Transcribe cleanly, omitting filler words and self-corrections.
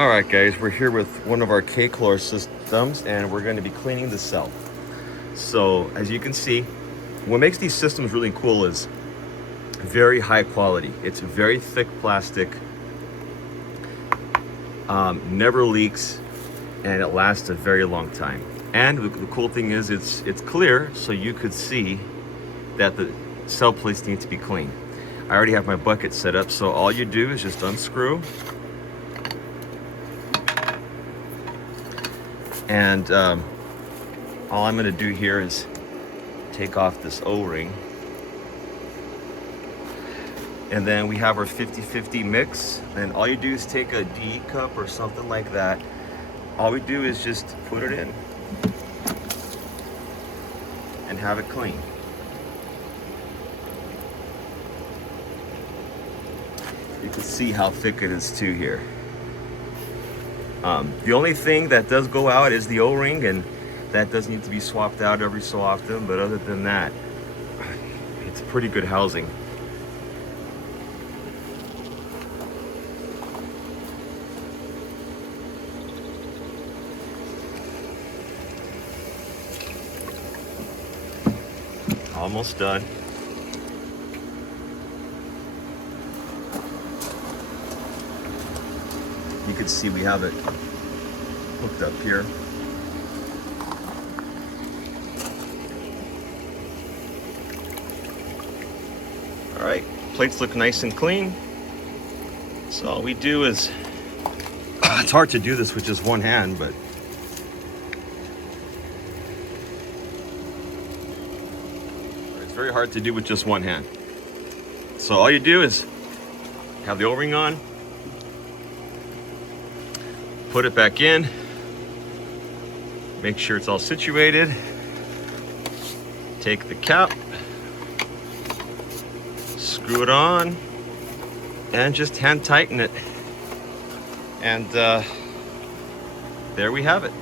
All right, guys, we're here with one of our K-Chlor systems, and we're going to be cleaning the cell. So, as you can see, what makes these systems really cool is very high quality. It's very thick plastic, never leaks, and it lasts a very long time. And the cool thing is it's clear, so you could see that the cell plates need to be cleaned. I already have my bucket set up, so all you do is just unscrew. And all I'm going to do here is take off this O-ring. And then we have our 50-50 mix. And all you do is take a D cup or something like that. All we do is just put it in and have it clean. You can see how thick it is too here. The only thing that does go out is the O-ring, and that does need to be swapped out every so often, but other than that, it's pretty good housing. Almost done. You can see we have it hooked up here. All right, plates look nice and clean. So all we do is, it's hard to do this with just one hand, but it's very hard to do with just one hand. So all you do is have the O-ring on, put it back in, make sure it's all situated, take the cap, screw it on, and just hand tighten it. And there we have it.